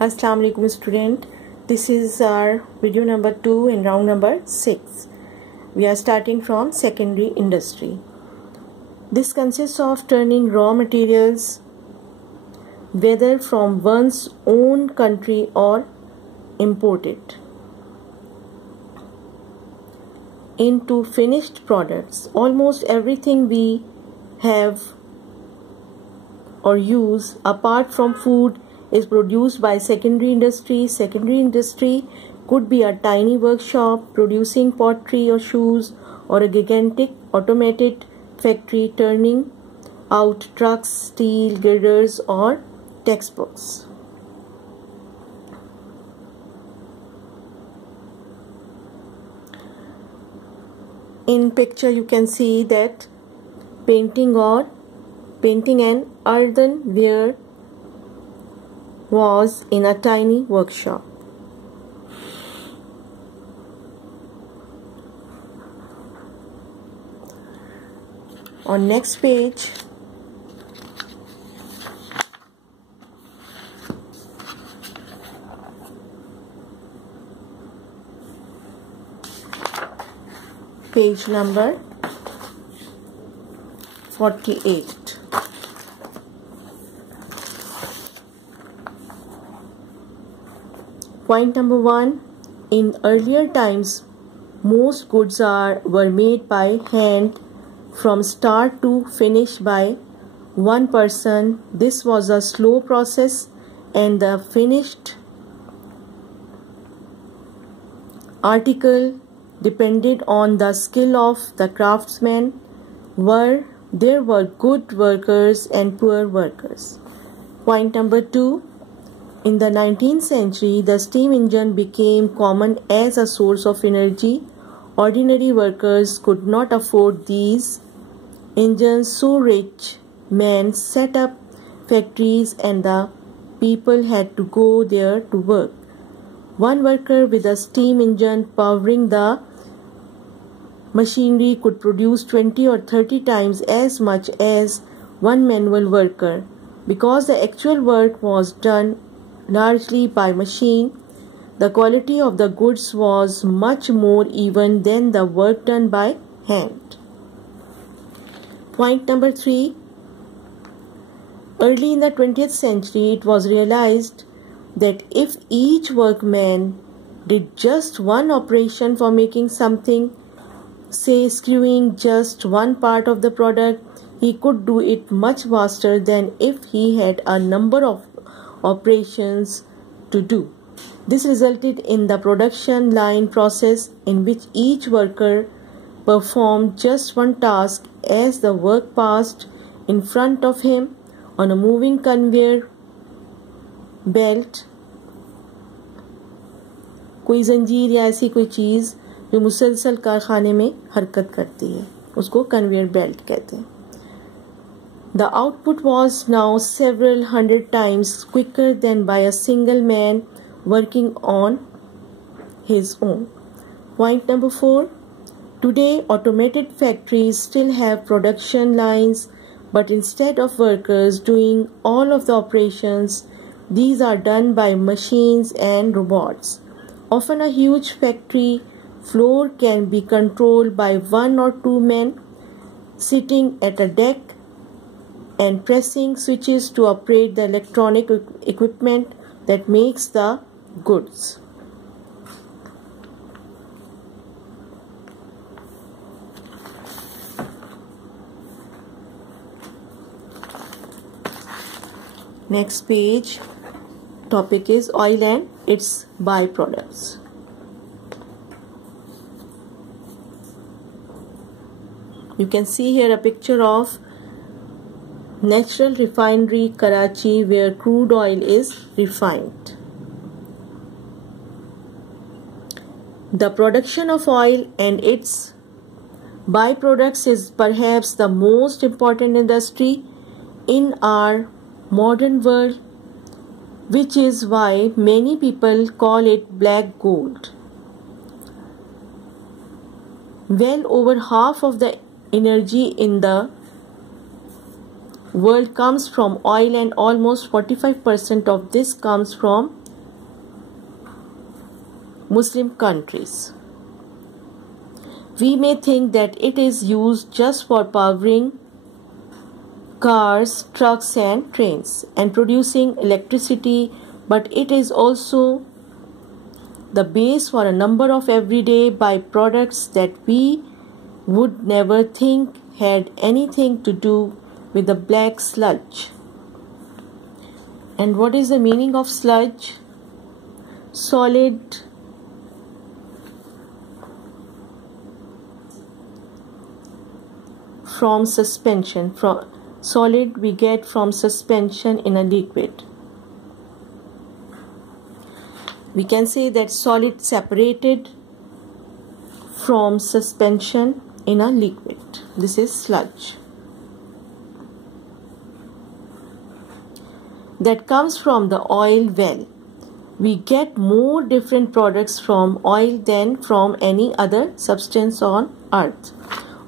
Assalamu alaikum student. This is our video number 2 in round number 6. We are starting from secondary industry. This consists of turning raw materials, whether from one's own country or imported, into finished products. Almost everything we have or use apart from food is produced by secondary industry. Secondary industry could be a tiny workshop producing pottery or shoes, or a gigantic automated factory turning out trucks, steel girders, or textbooks. In picture you can see that painting and earthenware was in a tiny workshop. On next page, page number 48. Point number 1. In earlier times, most goods were made by hand from start to finish by one person. This was a slow process, and the finished article depended on the skill of the craftsman. There were good workers and poor workers. Point number 2. In the 19th century, the steam engine became common as a source of energy. Ordinary workers could not afford these engines, so rich men set up factories and the people had to go there to work. One worker with a steam engine powering the machinery could produce 20 or 30 times as much as one manual worker. Because the actual work was done largely by machine, the quality of the goods was much more even than the work done by hand. Point number 3. Early in the 20th century, it was realized that if each workman did just one operation for making something, say screwing just one part of the product, he could do it much faster than if he had a number of operations to do. This resulted in the production line process in which each worker performed just one task as the work passed in front of him on a moving conveyor belt. कोई जंजीर या ऐसी कोई चीज़ जो मुसलसल कारखाने में हरकत करती है उसको कन्वेयर बेल्ट कहते हैं. The output was now several hundred times quicker than by a single man working on his own. Point number 4. Today, automated factories still have production lines, but instead of workers doing all of the operations, these are done by machines and robots. Often a huge factory floor can be controlled by one or two men sitting at a deck and pressing switches to operate the electronic equipment that makes the goods. Next page, topic is oil and its byproducts. You can see here a picture of Natural Refinery Karachi, where crude oil is refined. The production of oil and its byproducts is perhaps the most important industry in our modern world, which is why many people call it black gold. Well over half of the energy in the world comes from oil, and almost 45% of this comes from Muslim countries. We may think that it is used just for powering cars, trucks and trains and producing electricity, but it is also the base for a number of everyday byproducts that we would never think had anything to do with the black sludge. And what is the meaning of sludge? Solid from suspension. Solid we get from suspension in a liquid. We can say that solid separated from suspension in a liquid. This is sludge. That comes from the oil well. We get more different products from oil than from any other substance on earth.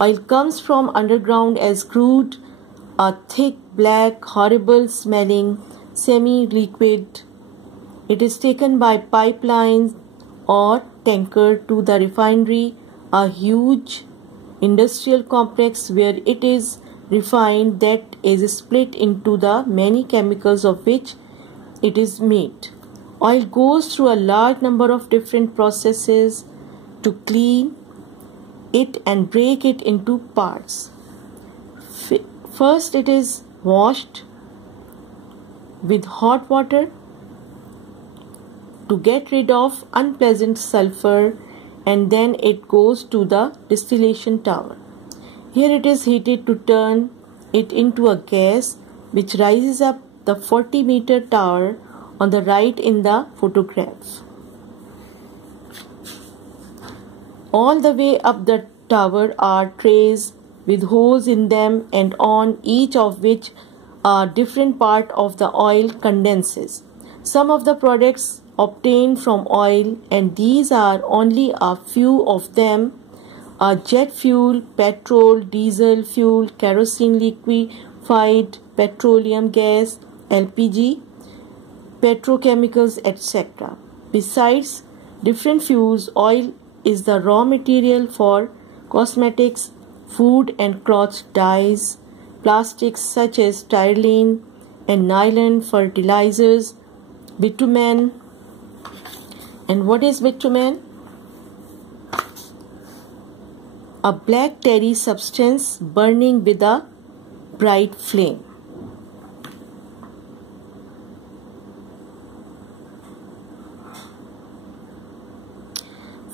Oil comes from underground as crude, a thick, black, horrible smelling, semi-liquid. It is taken by pipelines or tanker to the refinery, a huge industrial complex where it is refined, that is split into the many chemicals of which it is made. Oil goes through a large number of different processes to clean it and break it into parts. First, it is washed with hot water to get rid of unpleasant sulfur, and then it goes to the distillation tower. Here it is heated to turn it into a gas which rises up the 40-meter tower on the right in the photograph. All the way up the tower are trays with holes in them, and on each of which a different part of the oil condenses. Some of the products obtained from oil, and these are only a few of them, are jet fuel, petrol, diesel fuel, kerosene, liquefied petroleum gas, LPG, petrochemicals, etc. Besides different fuels, oil is the raw material for cosmetics, food and cloth dyes, plastics such as styrene and nylon, fertilizers, bitumen. And what is bitumen? A black tarry substance burning with a bright flame.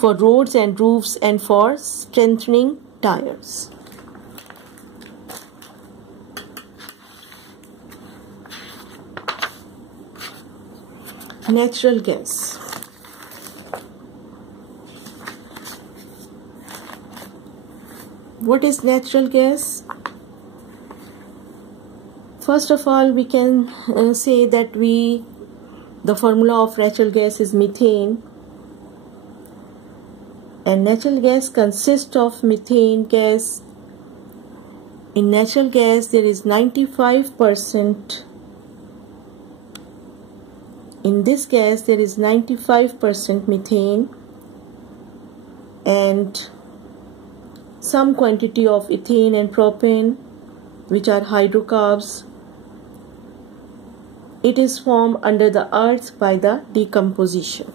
For roads and roofs and for strengthening tires. Natural gas. What is natural gas? First of all, we can say that the formula of natural gas is methane. And natural gas consists of methane gas. In natural gas, there is 95%. In this gas, there is 95% methane and some quantity of ethane and propane, which are hydrocarbons. It is formed under the earth by the decomposition.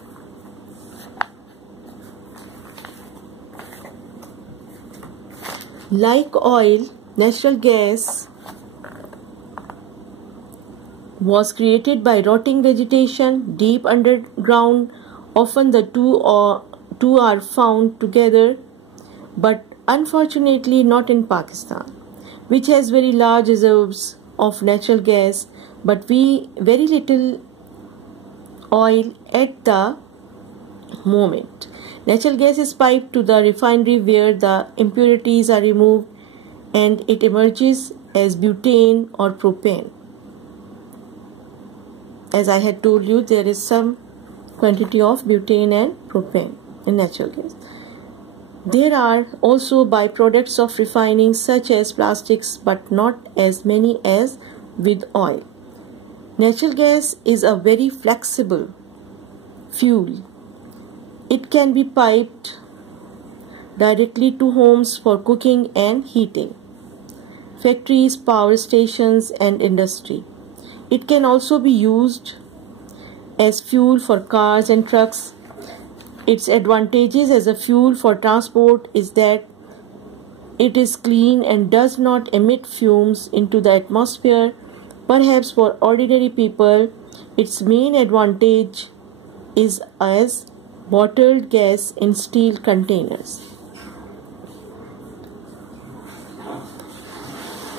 Like oil, natural gas was created by rotting vegetation deep underground. Often the two are found together, but unfortunately not in Pakistan, which has very large reserves of natural gas, but very little oil at the moment. Natural gas is piped to the refinery where the impurities are removed and it emerges as butane or propane. As I had told you, there is some quantity of butane and propane in natural gas. There are also byproducts of refining such as plastics, but not as many as with oil. Natural gas is a very flexible fuel. It can be piped directly to homes for cooking and heating, factories, power stations, and industry. It can also be used as fuel for cars and trucks. Its advantages as a fuel for transport is that it is clean and does not emit fumes into the atmosphere. Perhaps for ordinary people, its main advantage is as bottled gas in steel containers.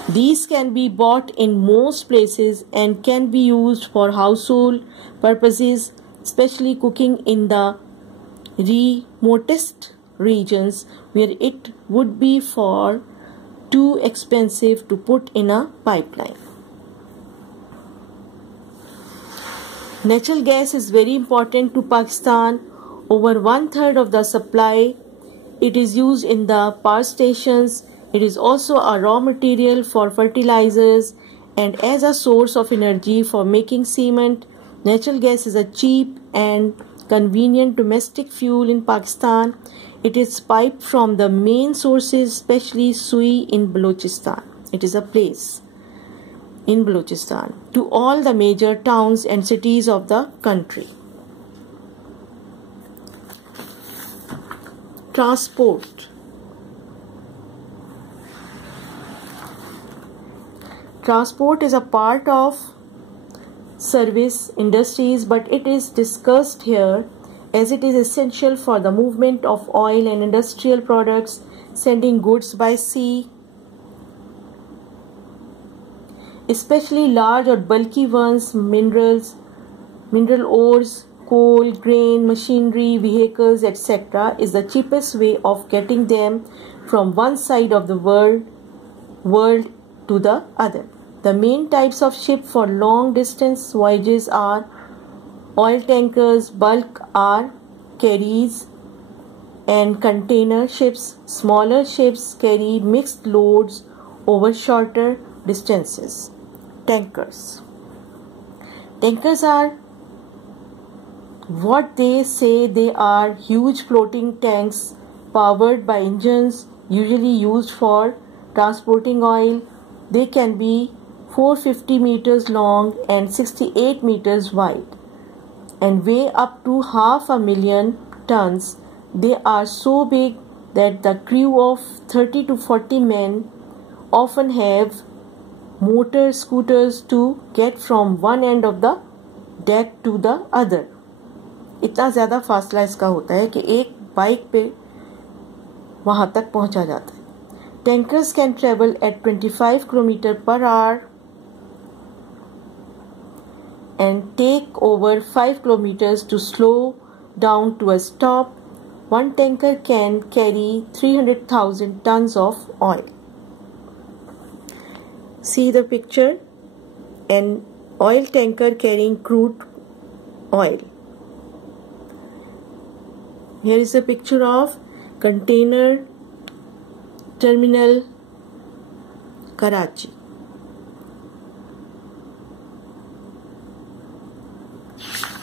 These can be bought in most places and can be used for household purposes, especially cooking in the remotest regions where it would be far too expensive to put in a pipeline. Natural gas is very important to Pakistan. Over 1/3 of the supply, it is used in the power stations. It is also a raw material for fertilizers and as a source of energy for making cement. Natural gas is a cheap and convenient domestic fuel in Pakistan. It is piped from the main sources, especially Sui in Balochistan. It is a place in Balochistan, to all the major towns and cities of the country. Transport. Transport is a part of service industries, but it is discussed here as it is essential for the movement of oil and industrial products, sending goods by sea, especially large or bulky ones, mineral ores, coal, grain, machinery, vehicles, etc. is the cheapest way of getting them from one side of the world to the other. The main types of ship for long distance voyages are oil tankers, bulk are carries, and container ships. Smaller ships carry mixed loads over shorter distances. Tankers. Tankers are what they say they are: huge floating tanks powered by engines usually used for transporting oil. They can be 450 meters long and 68 meters wide and weigh up to 500,000 tons. They are so big that the crew of 30 to 40 men often have motor scooters to get from one end of the deck to the other. इतना ज़्यादा फासला इसका होता है कि एक bike पे वहाँ तक पहुँचा जाता है. Tankers can travel at 25 km per hour and take over 5 kilometers to slow down to a stop. One tanker can carry 300,000 tons of oil. See the picture, an oil tanker carrying crude oil. Here is a picture of container terminal Karachi.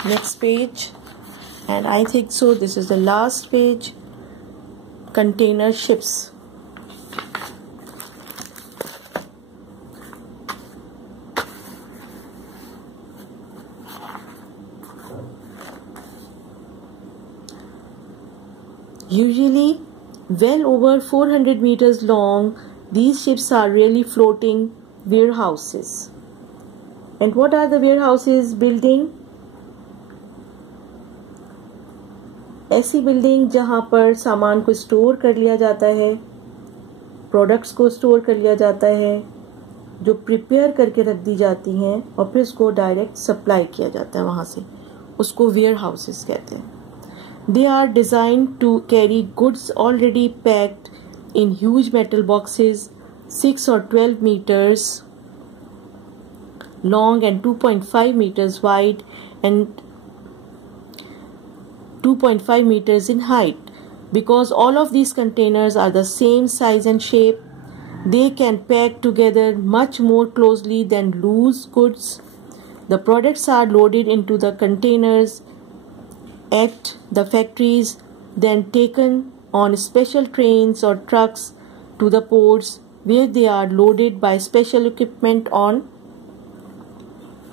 Next page, and I think so this is the last page. Container ships. Usually well over 400 meters long, these ships are really floating warehouses. And what are the warehouses building? ऐसी building जहाँ पर सामान को store कर लिया जाता है, products को स्टोर कर लिया जाता है, जो प्रिपेयर करके रख दी जाती हैं और फिर उसको डायरेक्ट सप्लाई किया जाता है वहाँ से, उसको वेयर हाउसेस कहते हैं. They are designed to carry goods already packed in huge metal boxes 6 or 12 meters long and 2.5 meters wide and 2.5 meters in height. Because all of these containers are the same size and shape, they can pack together much more closely than loose goods. The products are loaded into the containers at the factories, then taken on special trains or trucks to the ports, where they are loaded by special equipment on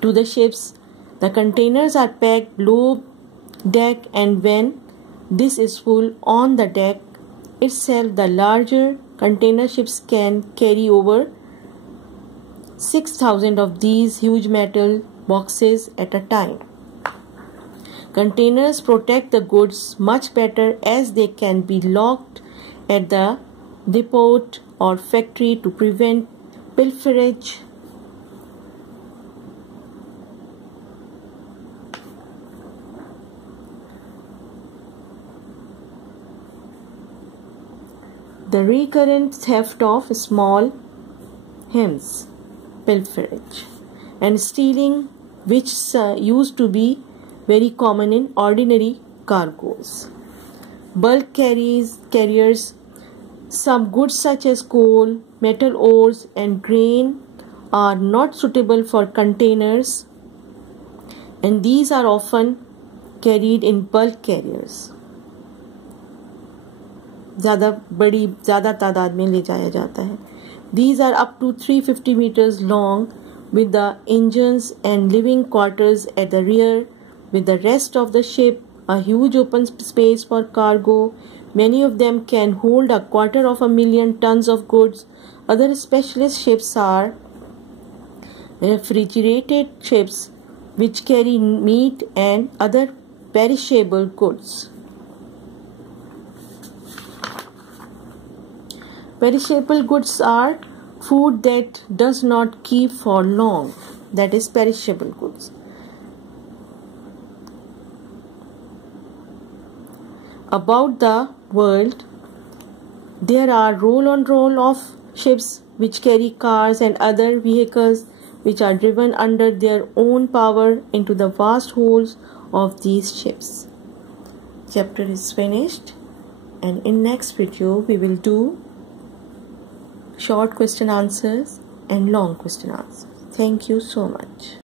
to the ships. The containers are packed below deck, and when this is full on the deck itself, the larger container ships can carry over 6,000 of these huge metal boxes at a time. Containers protect the goods much better, as they can be locked at the depot or factory to prevent pilferage. The recurrent theft of small hymns, pilferage, and stealing, which used to be very common in ordinary cargoes. Bulk carriers, some goods such as coal, metal ores, and grain are not suitable for containers, and these are often carried in bulk carriers. ज़्यादा तादाद में ले जाया जाता है. These are up to 350 meters long, with the engines and living quarters at the rear, with the rest of the ship a huge open space for cargo. Many of them can hold 250,000 tons of goods. Other specialist ships are refrigerated ships, which carry meat and other perishable goods. Perishable goods are food that does not keep for long, that is perishable goods. About the world, there are roll-on-roll of ships which carry cars and other vehicles which are driven under their own power into the vast holds of these ships. Chapter is finished, and in next video we will do short question answers and long question answers. Thank you so much.